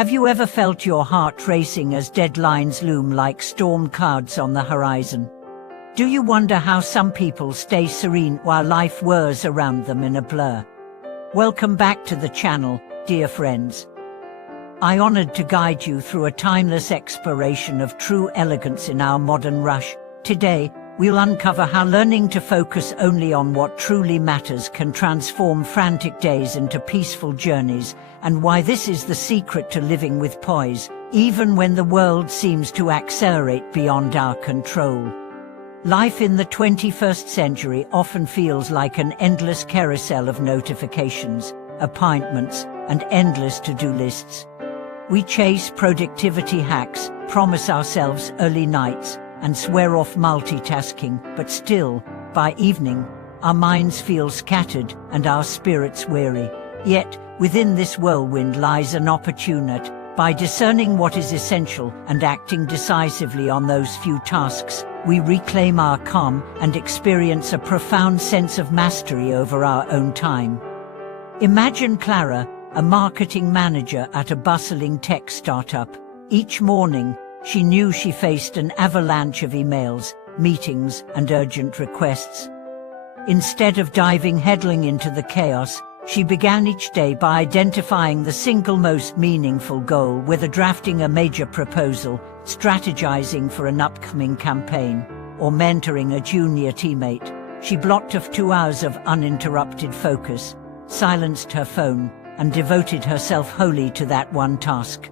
Have you ever felt your heart racing as deadlines loom like storm clouds on the horizon? Do you wonder how some people stay serene while life whirs around them in a blur? Welcome back to the channel, dear friends. I'm honored to guide you through a timeless exploration of true elegance in our modern rush. Today, we'll uncover how learning to focus only on what truly matters can transform frantic days into peaceful journeys, and why this is the secret to living with poise, even when the world seems to accelerate beyond our control. Life in the 21st century often feels like an endless carousel of notifications, appointments, and endless to-do lists. We chase productivity hacks, promise ourselves early nights, and swear off multitasking, but still, by evening, our minds feel scattered and our spirits weary. Yet, within this whirlwind lies an opportunity. By discerning what is essential and acting decisively on those few tasks, we reclaim our calm and experience a profound sense of mastery over our own time. Imagine Clara, a marketing manager at a bustling tech startup. Each morning, she knew she faced an avalanche of emails, meetings, and urgent requests. Instead of diving headlong into the chaos, she began each day by identifying the single most meaningful goal, whether drafting a major proposal, strategizing for an upcoming campaign, or mentoring a junior teammate. She blocked off 2 hours of uninterrupted focus, silenced her phone, and devoted herself wholly to that one task.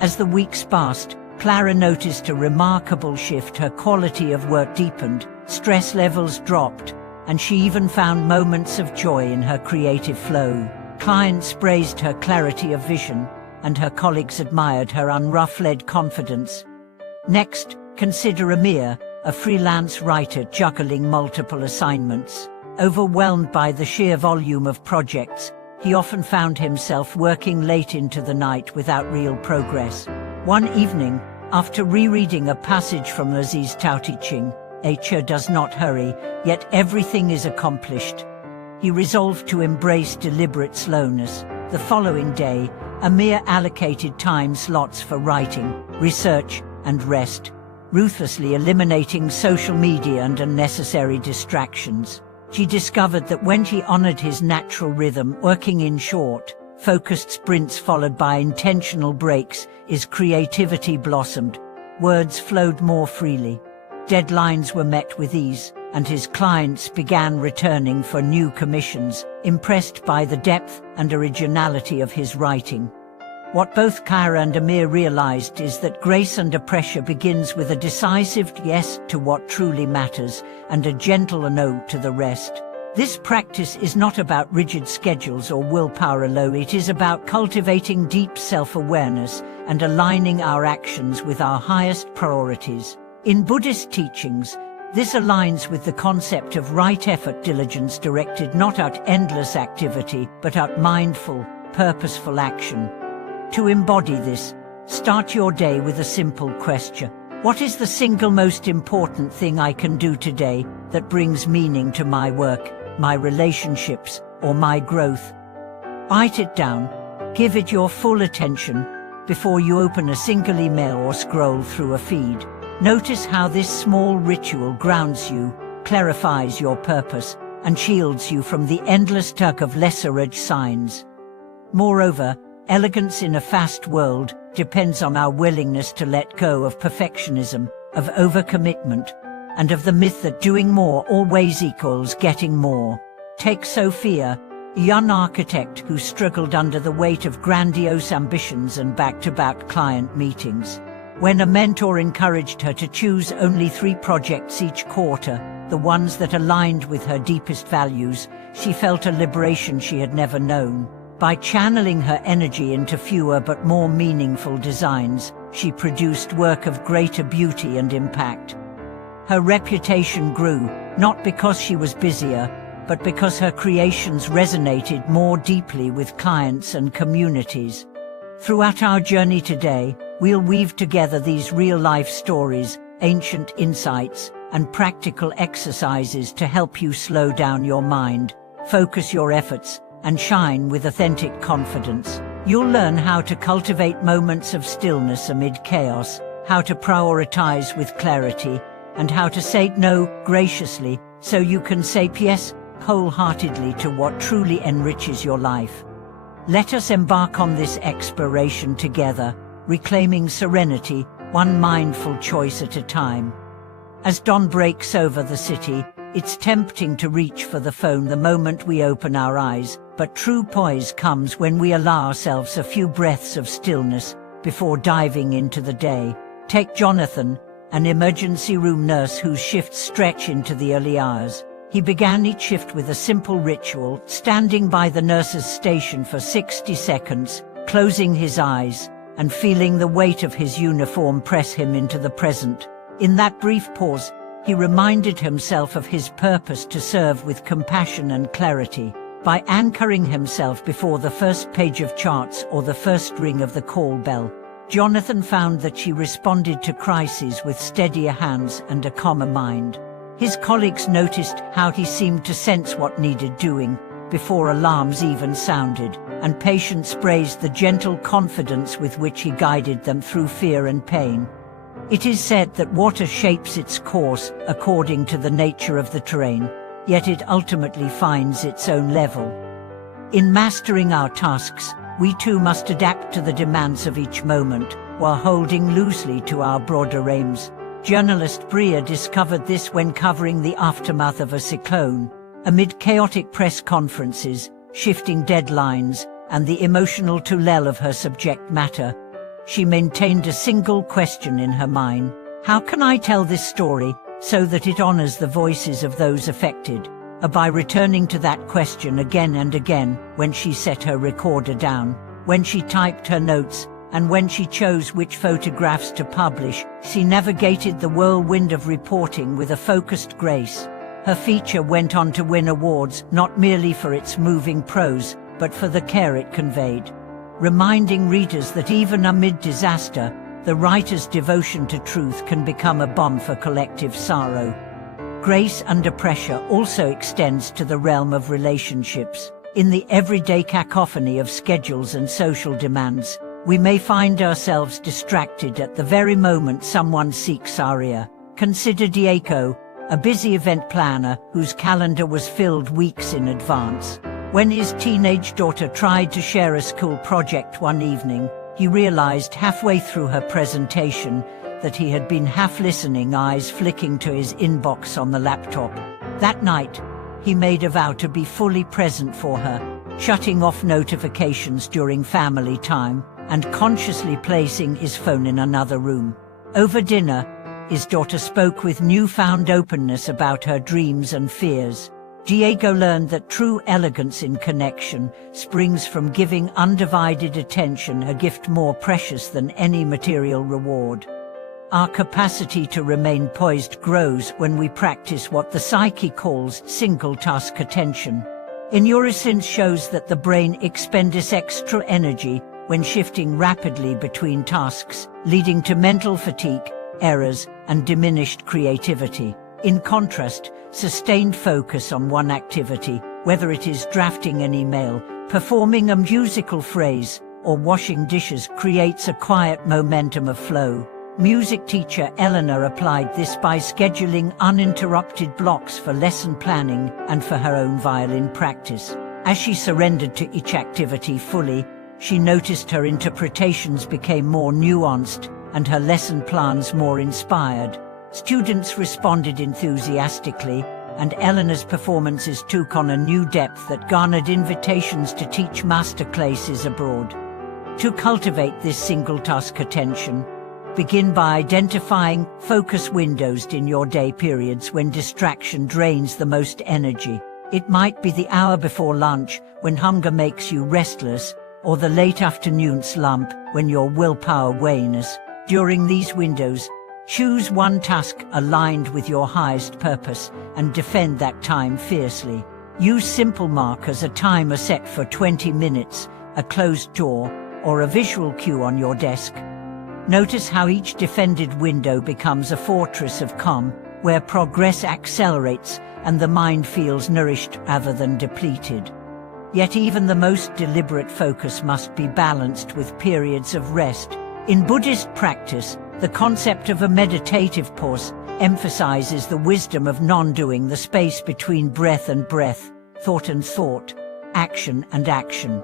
As the weeks passed, Clara noticed a remarkable shift. Her quality of work deepened, stress levels dropped, and she even found moments of joy in her creative flow. Clients praised her clarity of vision, and her colleagues admired her unruffled confidence. Next, consider Amir, a freelance writer juggling multiple assignments. Overwhelmed by the sheer volume of projects, he often found himself working late into the night without real progress. One evening, after rereading a passage from Lazi's Tao Te Ching, "Nature does not hurry, yet everything is accomplished," he resolved to embrace deliberate slowness. The following day, Amir allocated time slots for writing, research, and rest, ruthlessly eliminating social media and unnecessary distractions. She discovered that when she honored his natural rhythm, working in short, focused sprints followed by intentional breaks, his creativity blossomed. Words flowed more freely. Deadlines were met with ease, and his clients began returning for new commissions, impressed by the depth and originality of his writing. What both Clara and Amir realized is that grace under pressure begins with a decisive yes to what truly matters, and a gentle no to the rest. This practice is not about rigid schedules or willpower alone. It is about cultivating deep self-awareness and aligning our actions with our highest priorities. In Buddhist teachings, this aligns with the concept of right effort, diligence directed not at endless activity, but at mindful, purposeful action. To embody this, start your day with a simple question. What is the single most important thing I can do today that brings meaning to my work, my relationships, or my growth? Write it down, give it your full attention, before you open a single email or scroll through a feed. Notice how this small ritual grounds you, clarifies your purpose, and shields you from the endless tug of lesser-edge signs. Moreover, elegance in a fast world depends on our willingness to let go of perfectionism, of overcommitment, and of the myth that doing more always equals getting more. Take Sophia, a young architect who struggled under the weight of grandiose ambitions and back-to-back client meetings. When a mentor encouraged her to choose only 3 projects each quarter, the ones that aligned with her deepest values, she felt a liberation she had never known. By channeling her energy into fewer but more meaningful designs, she produced work of greater beauty and impact. Her reputation grew, not because she was busier, but because her creations resonated more deeply with clients and communities. Throughout our journey today, we'll weave together these real-life stories, ancient insights, and practical exercises to help you slow down your mind, focus your efforts, and shine with authentic confidence. You'll learn how to cultivate moments of stillness amid chaos, how to prioritize with clarity, and how to say no graciously so you can say yes wholeheartedly to what truly enriches your life. Let us embark on this exploration together, reclaiming serenity, one mindful choice at a time. As dawn breaks over the city, it's tempting to reach for the phone the moment we open our eyes, but true poise comes when we allow ourselves a few breaths of stillness before diving into the day. Take Jonathan, an emergency room nurse whose shifts stretch into the early hours. He began each shift with a simple ritual, standing by the nurse's station for 60 seconds, closing his eyes, and feeling the weight of his uniform press him into the present. In that brief pause, he reminded himself of his purpose to serve with compassion and clarity. By anchoring himself before the first page of charts or the first ring of the call bell, Jonathan found that she responded to crises with steadier hands and a calmer mind. His colleagues noticed how he seemed to sense what needed doing before alarms even sounded, and patients praised the gentle confidence with which he guided them through fear and pain. It is said that water shapes its course according to the nature of the terrain, yet it ultimately finds its own level. In mastering our tasks, we too must adapt to the demands of each moment, while holding loosely to our broader aims. Journalist Bria discovered this when covering the aftermath of a cyclone. Amid chaotic press conferences, shifting deadlines, and the emotional toll of her subject matter, she maintained a single question in her mind: how can I tell this story so that it honors the voices of those affected? By returning to that question again and again, when she set her recorder down, when she typed her notes, and when she chose which photographs to publish, she navigated the whirlwind of reporting with a focused grace. Her feature went on to win awards not merely for its moving prose, but for the care it conveyed, reminding readers that even amid disaster, the writer's devotion to truth can become a balm for collective sorrow. Grace under pressure also extends to the realm of relationships. In the everyday cacophony of schedules and social demands, we may find ourselves distracted at the very moment someone seeks our ear. Consider Diego, a busy event planner whose calendar was filled weeks in advance. When his teenage daughter tried to share a school project one evening, he realized halfway through her presentation that he had been half listening, eyes flicking to his inbox on the laptop. That night, he made a vow to be fully present for her, shutting off notifications during family time and consciously placing his phone in another room. Over dinner, his daughter spoke with newfound openness about her dreams and fears. Diego learned that true elegance in connection springs from giving undivided attention, a gift more precious than any material reward. Our capacity to remain poised grows when we practice what the psyche calls single-task attention. Neuroscience shows that the brain expends extra energy when shifting rapidly between tasks, leading to mental fatigue, errors, and diminished creativity. In contrast, sustained focus on one activity, whether it is drafting an email, performing a musical phrase, or washing dishes, creates a quiet momentum of flow. Music teacher Eleanor applied this by scheduling uninterrupted blocks for lesson planning and for her own violin practice. As she surrendered to each activity fully, she noticed her interpretations became more nuanced and her lesson plans more inspired. Students responded enthusiastically, and Eleanor's performances took on a new depth that garnered invitations to teach masterclasses abroad. To cultivate this single-task attention, begin by identifying focus windows in your day, periods when distraction drains the most energy. It might be the hour before lunch, when hunger makes you restless, or the late afternoon slump, when your willpower wanes. During these windows, choose one task aligned with your highest purpose and defend that time fiercely. Use simple markers, a timer set for 20 minutes, a closed door, or a visual cue on your desk. Notice how each defended window becomes a fortress of calm, where progress accelerates and the mind feels nourished rather than depleted. Yet even the most deliberate focus must be balanced with periods of rest. In Buddhist practice, the concept of a meditative pause emphasizes the wisdom of non-doing, the space between breath and breath, thought and thought, action and action.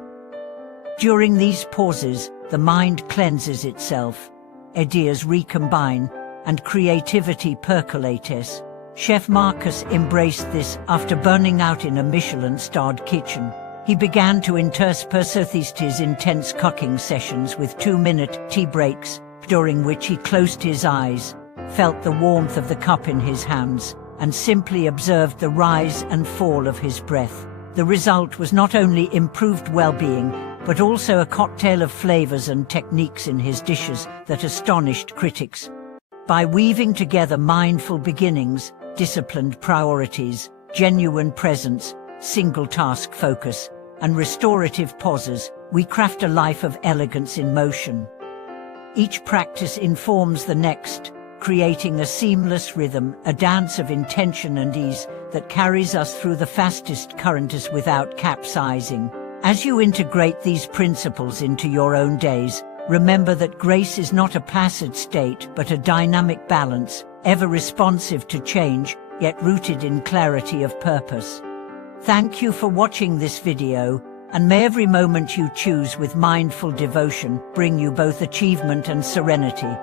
During these pauses, the mind cleanses itself, ideas recombine, and creativity percolates. Chef Marcus embraced this after burning out in a Michelin-starred kitchen. He began to intersperse his intense cooking sessions with 2-minute tea breaks, during which he closed his eyes, felt the warmth of the cup in his hands, and simply observed the rise and fall of his breath. The result was not only improved well-being, but also a cocktail of flavors and techniques in his dishes that astonished critics. By weaving together mindful beginnings, disciplined priorities, genuine presence, single-task focus, and restorative pauses, we craft a life of elegance in motion. Each practice informs the next, creating a seamless rhythm, a dance of intention and ease that carries us through the fastest currents without capsizing. As you integrate these principles into your own days, remember that grace is not a passive state but a dynamic balance, ever responsive to change, yet rooted in clarity of purpose. Thank you for watching this video, and may every moment you choose with mindful devotion bring you both achievement and serenity.